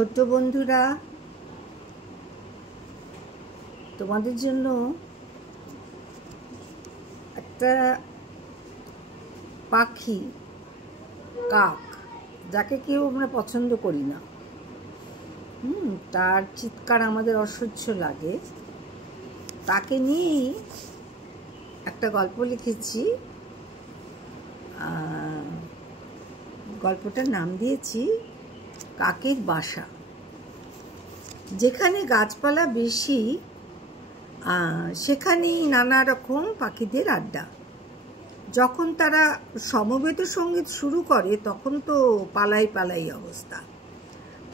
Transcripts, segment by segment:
ছোট্ট বন্ধুরা, তোমাদের জন্য একটা পাখি, কাক, যাকে কেউ আমরা পছন্দ করি না, তার চিৎকার আমাদের অসহ্য লাগে, তাকে নিয়েই একটা গল্প লিখেছি। গল্পটার নাম দিয়েছি কাকের বাসা। যেখানে গাছপালা বেশি সেখানেই নানা রকম পাখিদের আড্ডা। যখন তারা সমবেত সঙ্গীত শুরু করে তখন তো পালাই পালাই অবস্থা।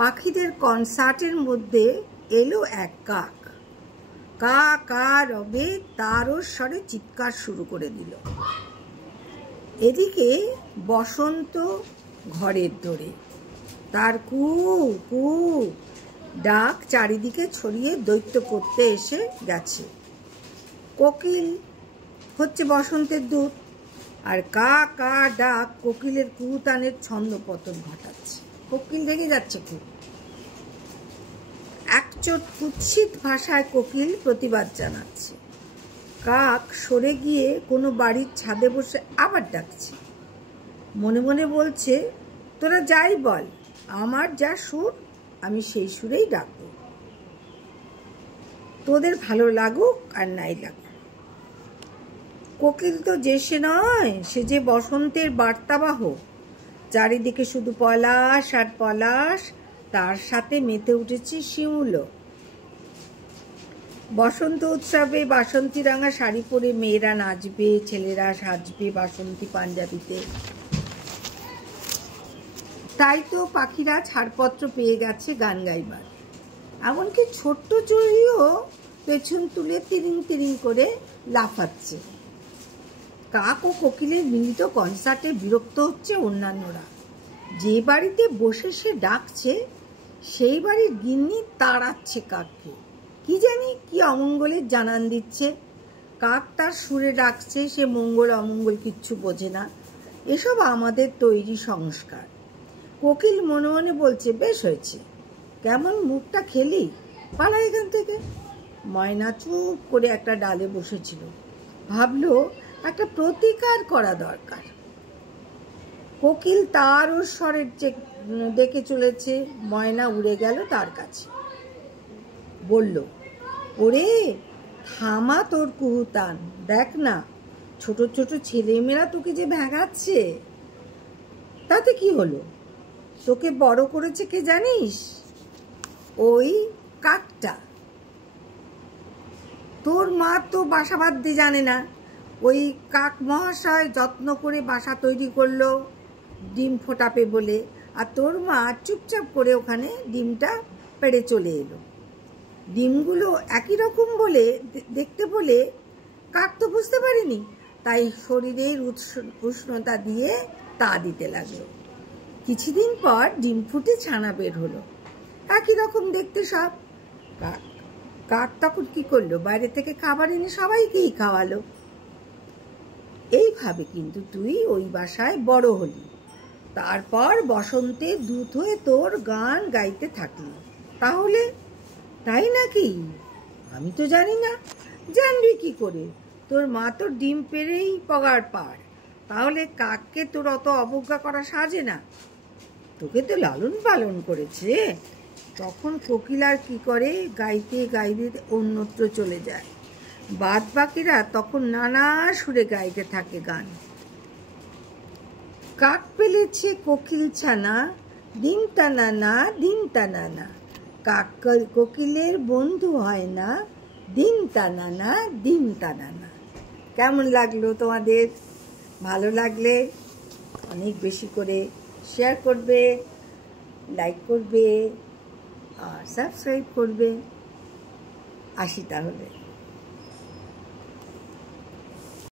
পাখিদের কনসার্টের মধ্যে এলো এক কাক। কা কা রবে তারও স্বরে চিৎকার শুরু করে দিল। এদিকে বসন্ত ঘরের দোরে, তার কু কু ডাক চারিদিকে ছড়িয়ে দৈত্য করতে এসে গেছে। কোকিল হচ্ছে বসন্তের দূত, আর কা কা ডাক কোকিলের কুতানের ছন্দপতন ঘটাচ্ছে। কোকিল রেগে যাচ্ছে খুব। একচোট কুৎসিত ভাষায় কোকিল প্রতিবাদ জানাচ্ছে। কাক সরে গিয়ে কোনো বাড়ির ছাদে বসে আবার ডাকছে। মনে মনে বলছে, তোরা যাই বল, আমার যা সুর আমি সেই সুরেই ডাকব, তোদের ভালো লাগুক আর নাই লাগুক। কোকিল তো যে সে নয়, সে যে বসন্তের বার্তাবাহক। চারিদিকে শুধু পলাশ আর পলাশ, তার সাথে মেতে উঠেছে শিমুলও। বসন্ত উৎসবে বাসন্তী রাঙা শাড়ি পরে মেয়েরা নাচবে, ছেলেরা সাজবে বাসন্তী পাঞ্জাবিতে। তাই তো পাখিরা ছাড়পত্র পেয়ে গেছে গান গাইবার। এমনকি ছোট্ট চড়ুইও পেছন তুলে তিরিং তিরিং করে লাফাচ্ছে। কাক ও কোকিলের মিলিত কনসার্টে বিরক্ত হচ্ছে অন্যান্যরা। যে বাড়িতে বসে সে ডাকছে সেই বাড়ির গিন্নি তাড়াচ্ছে কাককে। কি জানি কি অমঙ্গলের জানান দিচ্ছে। কাক তার সুরে ডাকছে, সে মঙ্গল অমঙ্গল কিচ্ছু বোঝে না। এসব আমাদের তৈরি সংস্কার। কোকিল মনে মনে বলছে, বেশ হয়েছে, কেমন মুখটা খেলি, পালা এখান থেকে। ময়না চুপ করে একটা ডালে বসেছিল, ভাবলো একটা প্রতিকার করা দরকার। কোকিল তার ও স্বরের ডেকে চলেছে। ময়না উড়ে গেল তার কাছে, বলল, ওরে থামা তোর কুহুতান, দেখ না ছোট ছোট ছেলেমেয়েরা তোকে যে ভেঙাচ্ছে, তাতে কি হলো? তোকে বড় করেছে কে জানিস? ওই কাকটা। তোর মা তো বাসা বাঁধতে জানে না। ওই কাক মহাশয় যত্ন করে বাসা তৈরি করলো ডিম ফোটাবে বলে, আর তোর মা চুপচাপ করে ওখানে ডিমটা পেড়ে চলে এলো। ডিমগুলো একই রকম বলে দেখতে বলে কাক তো বুঝতে পারেনি, তাই শরীরের উষ্ণতা দিয়ে তা দিতে লাগলো। কিছুদিন পর ডিম ফুটে ছানা বের হলো, একই রকম দেখতে সব। কাক তখন কি করলো? বাইরে থেকে খাবার এনে সবাইকেই খাওয়ালো। এইভাবে কিন্তু তুই ওই বাসায় বড় হলি। তারপর বসন্তে দূত হয়ে তোর গান গাইতে থাকলি। তাহলে তাই নাকি? আমি তো জানি না। জানবি কি করে? তোর মা তো ডিম পেড়েই পগার পার। তাহলে কাককে তোর অত অবজ্ঞা করা সাজে না। তোকে তো লালন পালন করেছে। তখন কোকিল আর কি করে, গাইতে গাইতে অন্যত্র চলে যায়। বাদ বাকিরা তখন নানা সুরে গাইতে থাকে গান। কাক পেলেছে কোকিল ছানা, ডিম টানানা ডিম টানানা। কাক কোকিলের বন্ধু হয় না, ডিম টানানা ডিম টানানা। কেমন লাগলো তোমাদের? ভালো লাগলে অনেক বেশি করে শেয়ার করবে, লাইক করবে আর সাবস্ক্রাইব করবে। আসি তাহলে।